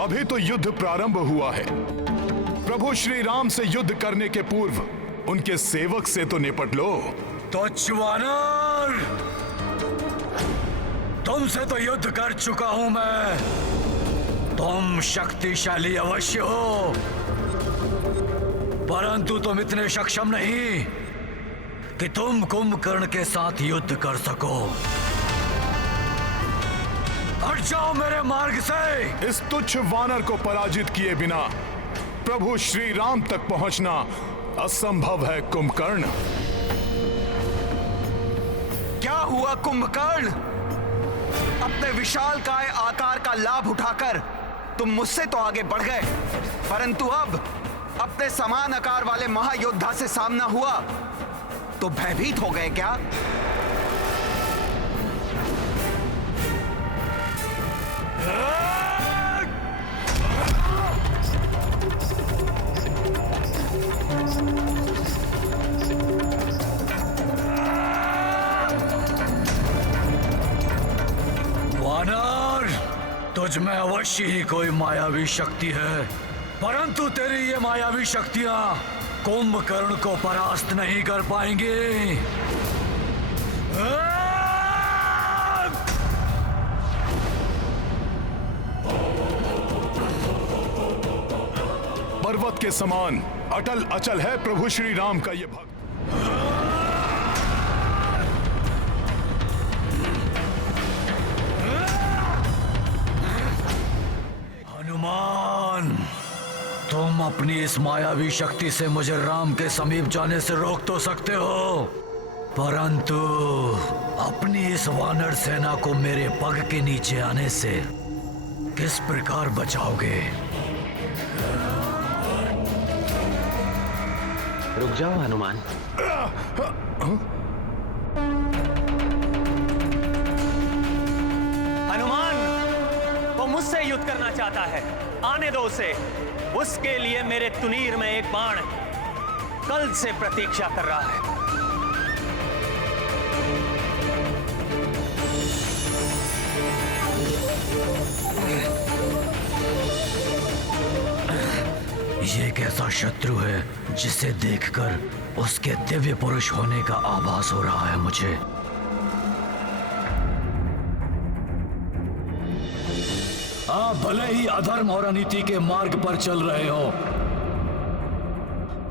अभी तो युद्ध प्रारंभ हुआ है। प्रभु श्री राम से युद्ध करने के पूर्व उनके सेवक से तो निपट लो। तुच्छ वानर, तुमसे तो युद्ध कर चुका हूं मैं। तुम शक्तिशाली अवश्य हो, परंतु तुम इतने सक्षम नहीं कि तुम कुंभकर्ण के साथ युद्ध कर सको। हट जाओ मेरे मार्ग से। इस तुच्छ वानर को पराजित किए बिना प्रभु श्री राम तक पहुंचना असंभव है कुंभकर्ण। क्या हुआ कुंभकर्ण? अपने विशालकाय आकार का लाभ उठाकर तुम मुझसे तो आगे बढ़ गए, परंतु अब अपने समान आकार वाले महायोद्धा से सामना हुआ तो भयभीत हो गए क्या? वानर, तुझ में अवश्य ही कोई मायावी शक्ति है, परंतु तेरी ये मायावी शक्तियां कुंभकर्ण को परास्त नहीं कर पाएंगी। पर्वत के समान अटल अचल है प्रभु श्री राम का ये भक्त। हनुमान, तुम अपनी इस मायावी शक्ति से मुझे राम के समीप जाने से रोक तो सकते हो, परंतु अपनी इस वानर सेना को मेरे पग के नीचे आने से किस प्रकार बचाओगे? रुक जाओ हनुमान। हनुमान, वो मुझसे युद्ध करना चाहता है, आने दो उसे। उसके लिए मेरे तुनीर में एक बाण कल से प्रतीक्षा कर रहा है। ये कैसा शत्रु है जिसे देखकर उसके दिव्य पुरुष होने का आभास हो रहा है मुझे। आप भले ही अधर्म और अनीति के मार्ग पर चल रहे हो,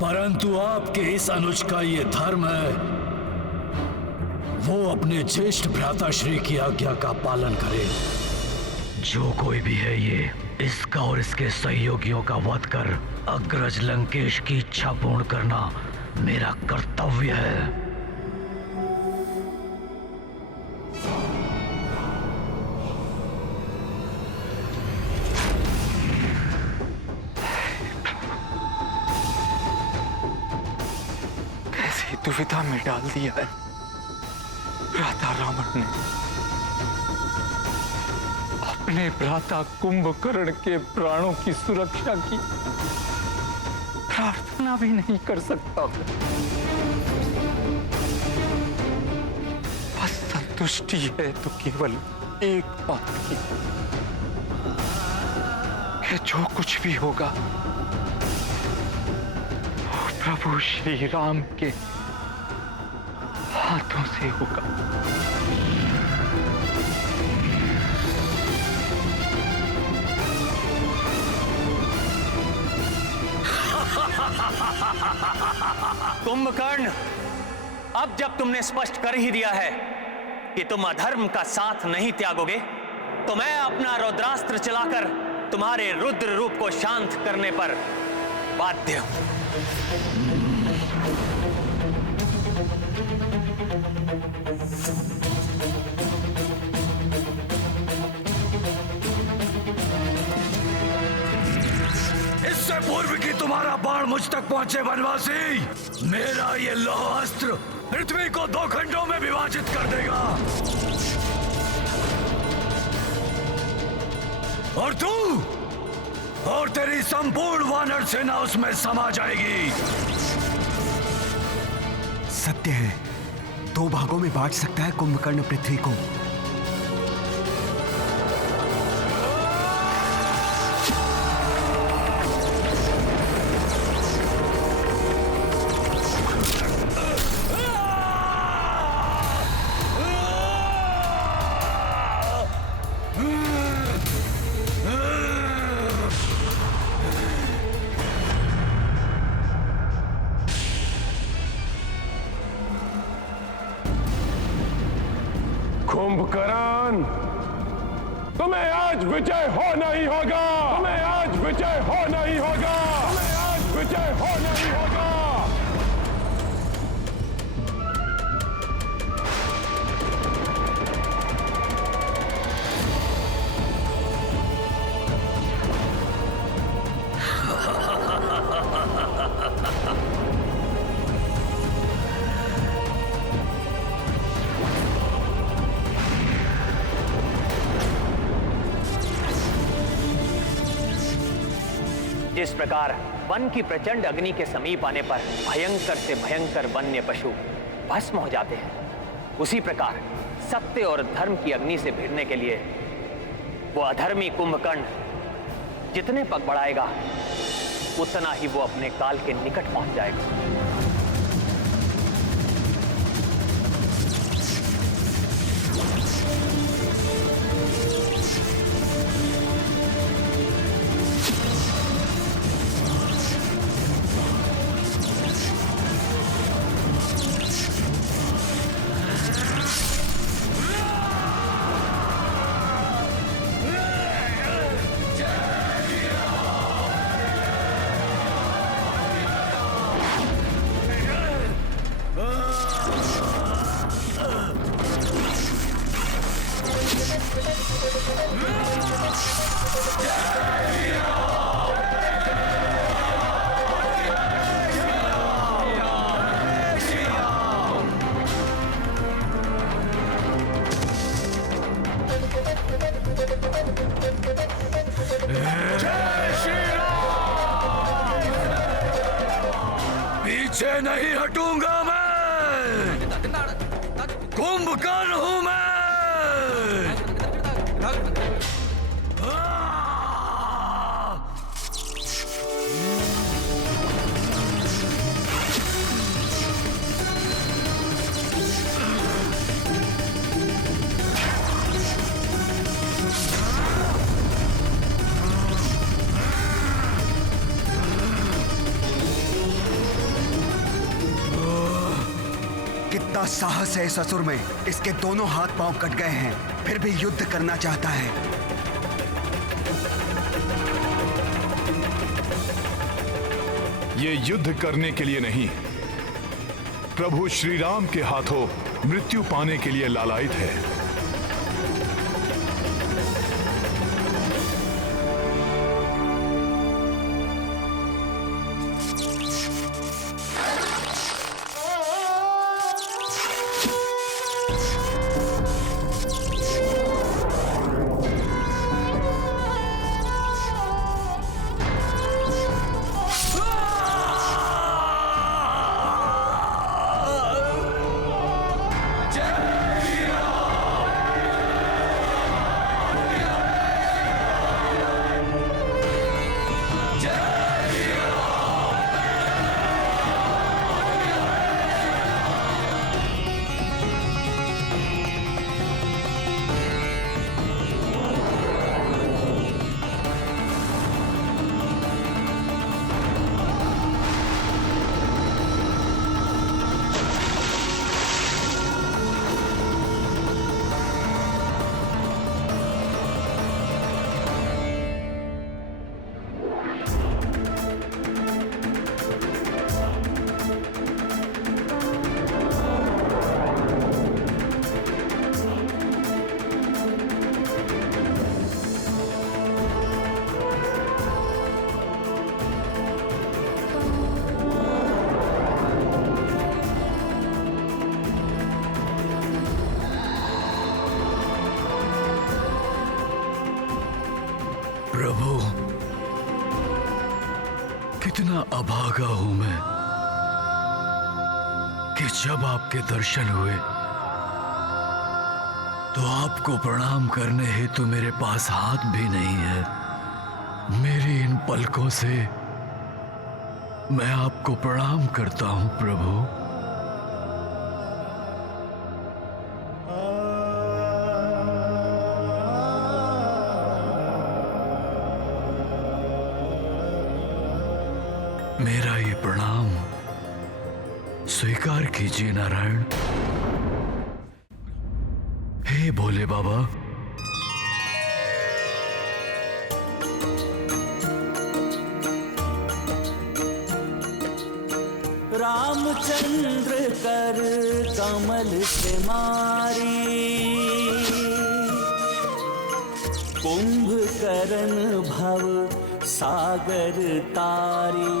परंतु आपके इस अनुज का ये धर्म है, वो अपने ज्येष्ठ भ्राता श्री की आज्ञा का पालन करे। जो कोई भी है ये, इसका और इसके सहयोगियों का वध कर अग्रज लंकेश की इच्छा पूर्ण करना मेरा कर्तव्य है। कैसी दुविधा में डाल दिया है भ्राता रावण ने। अपने भ्राता कुंभकर्ण के प्राणों की सुरक्षा की प्रार्थना भी नहीं कर सकता। बस संतुष्टि है तो केवल एक बात की कि जो कुछ भी होगा वो प्रभु श्री राम के हाथों से होगा। कुंभकर्ण, अब जब तुमने स्पष्ट कर ही दिया है कि तुम अधर्म का साथ नहीं त्यागोगे, तो मैं अपना रुद्रास्त्र चलाकर तुम्हारे रुद्र रूप को शांत करने पर बाध्य हूं। इससे पूर्व कि तुम्हारा बाण मुझ तक पहुंचे वनवासी, मेरा ये लौह अस्त्र पृथ्वी को 2 खंडों में विभाजित कर देगा। और तू और तेरी संपूर्ण वानर सेना उसमें समा जाएगी। सत्य है, 2 भागों में बांट सकता है कुंभकर्ण पृथ्वी को। कुंभकर्ण, तुम्हें आज विजय होना ही होगा। तुम्हें आज विजय होना ही होगा। तुम्हें आज विजय होना ही होगा। जिस प्रकार वन की प्रचंड अग्नि के समीप आने पर भयंकर से भयंकर वन्य पशु भस्म हो जाते हैं, उसी प्रकार सत्य और धर्म की अग्नि से भिड़ने के लिए वो अधर्मी कुंभकर्ण जितने पग बढ़ाएगा उतना ही वो अपने काल के निकट पहुंच जाएगा। पीछे नहीं हटूंगा मैं, कुंभकर्ण हूं मैं। कितना साहस है इस असुर में। इसके दोनों हाथ पांव कट गए हैं, फिर भी युद्ध करना चाहता है। ये युद्ध करने के लिए नहीं, प्रभु श्री राम के हाथों मृत्यु पाने के लिए लालायित है। प्रभु, कितना अभागा हूं मैं कि जब आपके दर्शन हुए तो आपको प्रणाम करने हेतु मेरे पास हाथ भी नहीं है। मेरी इन पलकों से मैं आपको प्रणाम करता हूं प्रभु। मेरा ये प्रणाम स्वीकार कीजिए नारायण। हे हे भोले बाबा, रामचंद्र कर कमल से मारी, कुंभकर्ण भव सागर तारी।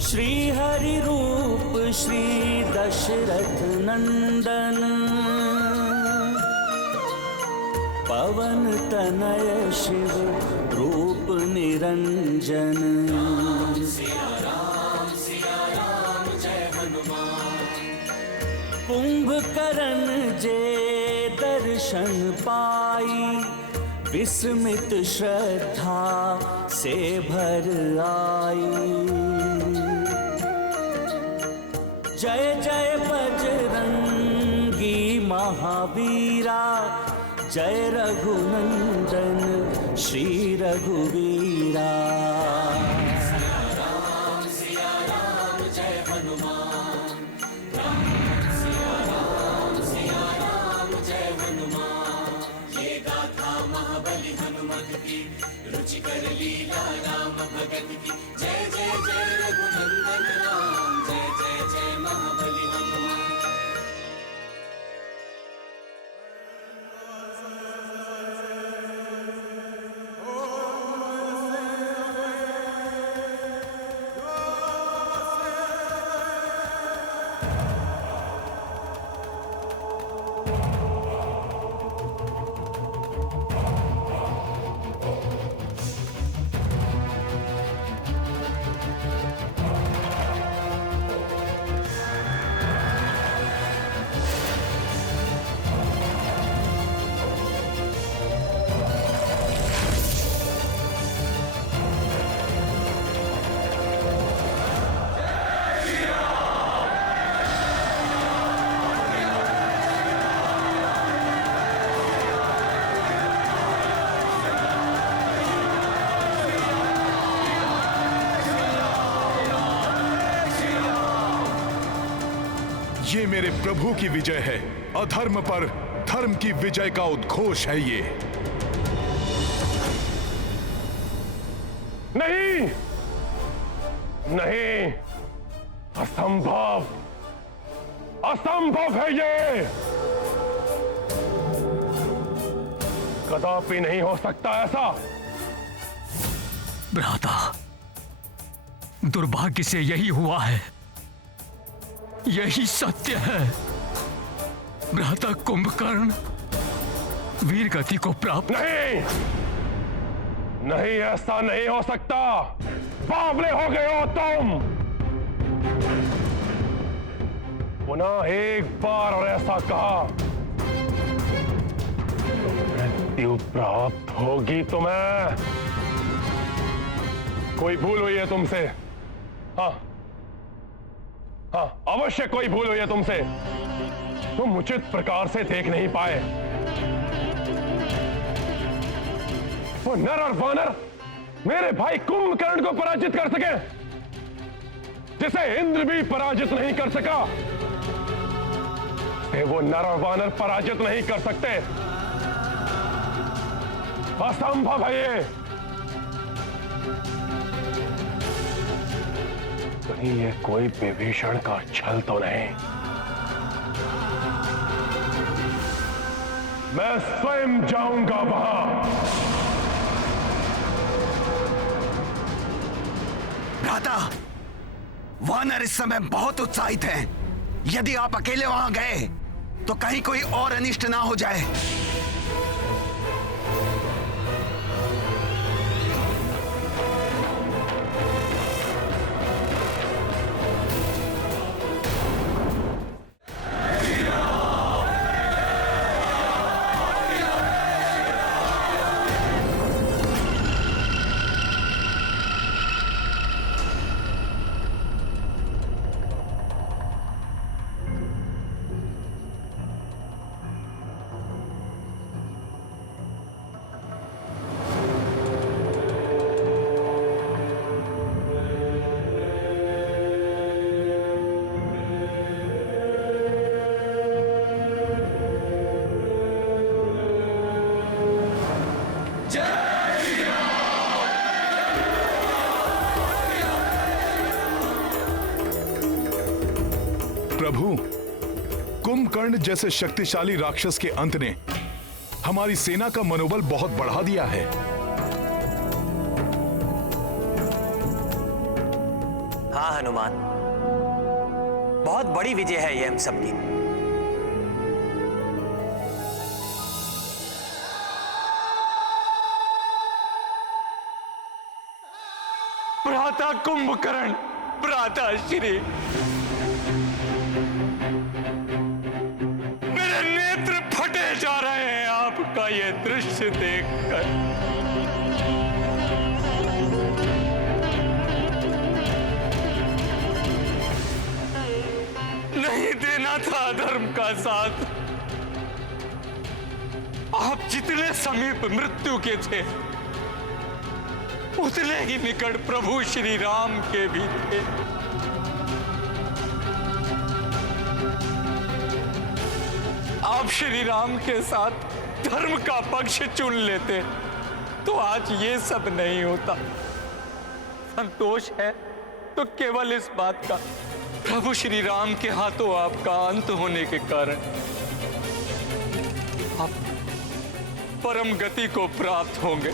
श्री हरि रूप श्री दशरथ नंदन, पवन तनय शिव रूप निरंजन। कुंभकर्ण जे दर्शन पाई, विस्मित श्रद्धा से भर आई। जय जय बजरंगी महावीरा, जय रघुनंदन श्री रघुवीरा। ये मेरे प्रभु की विजय है। अधर्म पर धर्म की विजय का उद्घोष है ये। नहीं, नहीं, असंभव, असंभव है ये। कदापि नहीं हो सकता ऐसा। भ्राता, दुर्भाग्य से यही हुआ है, यही सत्य है। भ्राता कुंभकर्ण वीर गति को प्राप्त। नहीं, नहीं, ऐसा नहीं हो सकता। बावले हो गए हो तुम। पुनः एक बार और ऐसा कहा तो मृत्यु प्राप्त होगी तुम्हें। कोई भूल हुई है तुमसे? हाँ, हाँ, अवश्य कोई भूल हुई है तुमसे। तुम उचित प्रकार से देख नहीं पाए। वो नर और वानर मेरे भाई कुंभकर्ण को पराजित कर सके, जिसे इंद्र भी पराजित नहीं कर सका, वो नर और वानर पराजित नहीं कर सकते। असंभव है ये। कहीं ये कोई विभीषण का छल तो नहीं? मैं स्वयं जाऊंगा वहां। भ्राता, वानर इस समय बहुत उत्साहित हैं। यदि आप अकेले वहां गए तो कहीं कोई और अनिष्ट ना हो जाए। प्रभु, कुंभकर्ण जैसे शक्तिशाली राक्षस के अंत ने हमारी सेना का मनोबल बहुत बढ़ा दिया है। हाँ हनुमान, बहुत बड़ी विजय है ये हम सबकी। भ्राता कुंभकर्ण, भ्राता श्री, मेरे नेत्र फटे जा रहे हैं आपका ये दृश्य देखकर। नहीं देना था धर्म का साथ। आप जितने समीप मृत्यु के थे, उतने ही निकट प्रभु श्री राम के भी थे। आप श्री राम के साथ धर्म का पक्ष चुन लेते तो आज ये सब नहीं होता। संतोष है तो केवल इस बात का, प्रभु श्री राम के हाथों आपका अंत होने के कारण आप परम गति को प्राप्त होंगे।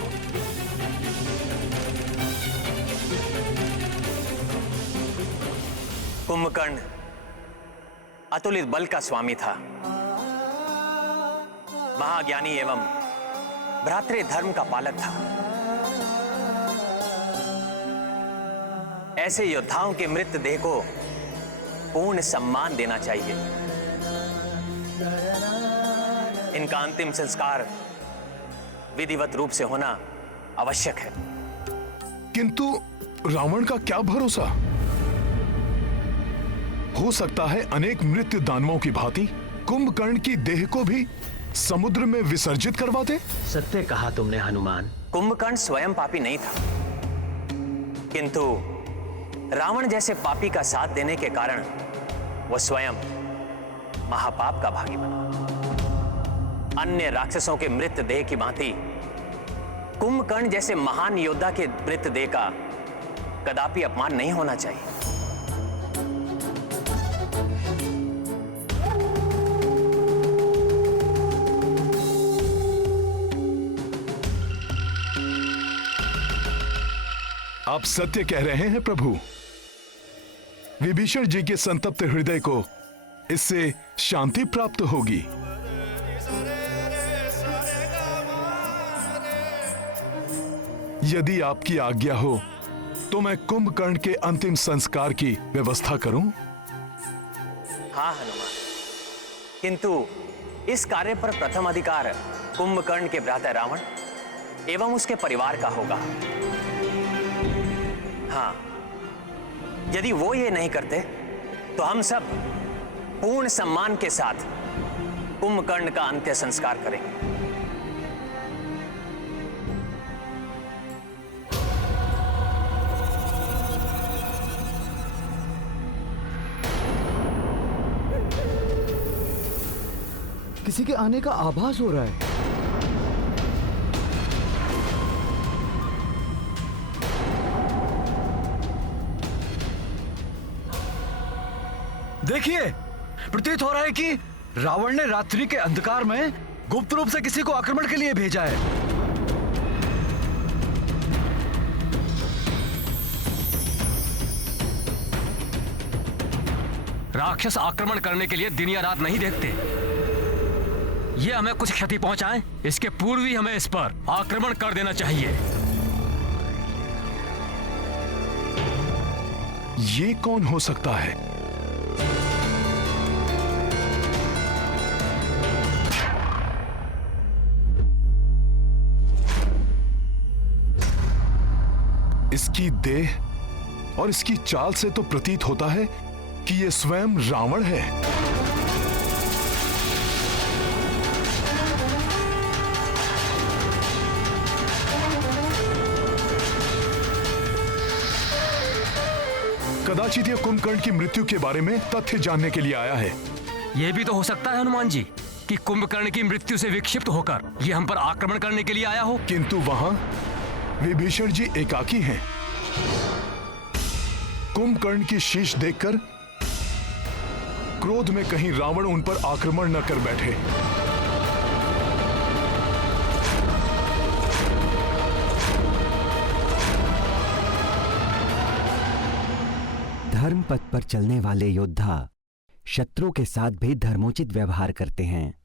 कुंभकर्ण अतुलित बल का स्वामी था, महाज्ञानी एवं भ्रातृ धर्म का पालक था। ऐसे योद्धाओं के मृत देह को पूर्ण सम्मान देना चाहिए। इनका अंतिम संस्कार विधिवत रूप से होना आवश्यक है। किंतु रावण का क्या भरोसा? हो सकता है अनेक मृत्यु दानवों की भांति कुंभकर्ण की देह को भी समुद्र में विसर्जित करवा दे। सत्य कहा तुमने हनुमान। कुंभकर्ण स्वयं पापी नहीं था, किंतु रावण जैसे पापी का साथ देने के कारण वो स्वयं महापाप का भागी बना। अन्य राक्षसों के मृत देह की भांति कुंभकर्ण जैसे महान योद्धा के मृत देह का कदापि अपमान नहीं होना चाहिए। आप सत्य कह रहे हैं प्रभु। विभीषण जी के संतप्त हृदय को इससे शांति प्राप्त होगी। यदि आपकी आज्ञा हो तो मैं कुंभकर्ण के अंतिम संस्कार की व्यवस्था करूं। हाँ हनुमान, किंतु इस कार्य पर प्रथम अधिकार कुंभकर्ण के भ्राता रावण एवं उसके परिवार का होगा। हाँ, यदि वो ये नहीं करते तो हम सब पूर्ण सम्मान के साथ कुंभकर्ण का अंत्य संस्कार करेंगे। किसी के आने का आभास हो रहा है। देखिए, प्रतीत हो रहा है कि रावण ने रात्रि के अंधकार में गुप्त रूप से किसी को आक्रमण के लिए भेजा है। राक्षस आक्रमण करने के लिए दिन या रात नहीं देखते। ये हमें कुछ क्षति पहुंचाए, इसके पूर्व ही हमें इस पर आक्रमण कर देना चाहिए। ये कौन हो सकता है? इसकी देह और इसकी चाल से तो प्रतीत होता है कि यह स्वयं रावण है। कदाचित यह कुंभकर्ण की मृत्यु के बारे में तथ्य जानने के लिए आया है। यह भी तो हो सकता है हनुमान जी कि कुंभकर्ण की मृत्यु से विक्षिप्त होकर यह हम पर आक्रमण करने के लिए आया हो। किंतु वहां विभीषण जी एकाकी हैं। कुंभकर्ण की शीश देखकर क्रोध में कहीं रावण उन पर आक्रमण न कर बैठे। धर्म पथ पर चलने वाले योद्धा शत्रु के साथ भी धर्मोचित व्यवहार करते हैं।